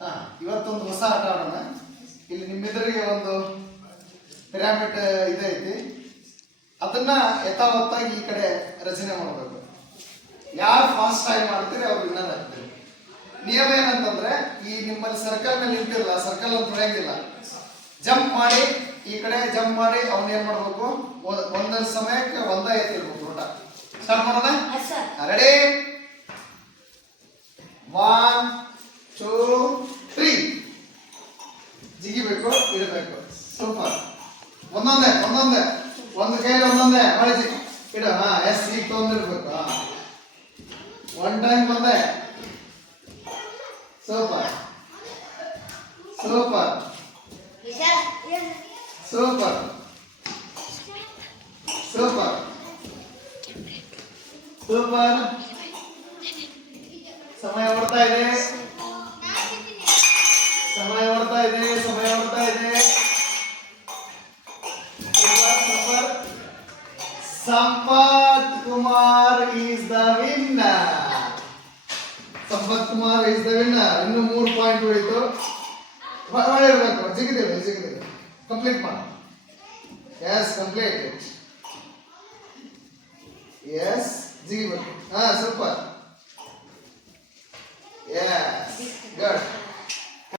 ಹಾ ಇವತ್ತೊಂದು ಹೊಸ ಆಟ ಆಡೋಣ ಇಲ್ಲಿ ನಿಮ್ಮೆದುರಿಗೆ ಒಂದು ಪಿರಾಮಿಡ್ ಇದೈತಿ ಅದನ್ನ ಯಥಾವತ್ತಾಗಿ ಈ ಕಡೆ ರಚನೆ ಮಾಡಬೇಕು. ಯಾರು ಫಾಸ್ಟ್ ಆಗಿ ಮಾಡ್ತೀರಿ ಅವ್ರು ವಿನ್ನರ್ ಆಗ್ತೀರಿ. ನಿಯಮ ಏನಂತಂದ್ರೆ ಈ ನಿಮ್ಮಲ್ಲಿ ಸರ್ಕಲ್ನಲ್ಲಿ ನಿಂತಿರಲ್ಲ ಸರ್ಕಲ್ ಅಂತ ಹೊಡೆಯಂಗಿಲ್ಲ ಜಂಪ್ ಮಾಡಿ ಈ ಕಡೆ ಜಂಪ್ ಮಾಡಿ ಅವ್ನ ಏನ್ ಮಾಡ್ಬೇಕು? ಒಂದೊಂದು ಸಮಯಕ್ಕೆ ಒಂದ ಎತ್ತಿರ್ಬೇಕು ಊಟ. ಸ್ಟಾರ್ಟ್ ಮಾಡೋಣ? ರೆಡಿ ಒನ್ ಟೂ ಜಿಗಿಬೇಕು ಇಡಬೇಕು. ಸೂಪರ್ ಒಂದೊಂದೇ ಒಂದೊಂದೇ. ಒಂದು ಕೈಲಿ ಒಂದೊಂದೇ. ಮಾಡಿ ಜಿಗಿ. ಇಡು ಹಾ ಎಸ್ ಈಗ ತೊಂದಿರ್ಬೇಕು ಹಾ. ಒನ್ ಟೈಮ್ ಒಂದೇ. Super super super super super ಸಮಯ ಬರ್ತಾ ಇದೆ. Sampath Kumar is the winner Sampath Kumar is the winner ಇನ್ನು ಮೂರು ಪಾಯಿಂಟ್ ಉಳಿತು ಒಳ್ಳೆ ಇರಬೇಕು ಜಿಗಿದಿಲ್ಲ ಜಿಗಿದಿಲ್ಲ ಕಂಪ್ಲೀಟ್ ಮಾಡಿ ಎಸ್ ಕಂಪ್ಲೀಟ್ ಎಸ್ ಜಿಗಿಬೇಕು ಹಾ ಸೂಪರ್ ಎಸ್ ಗುಡ್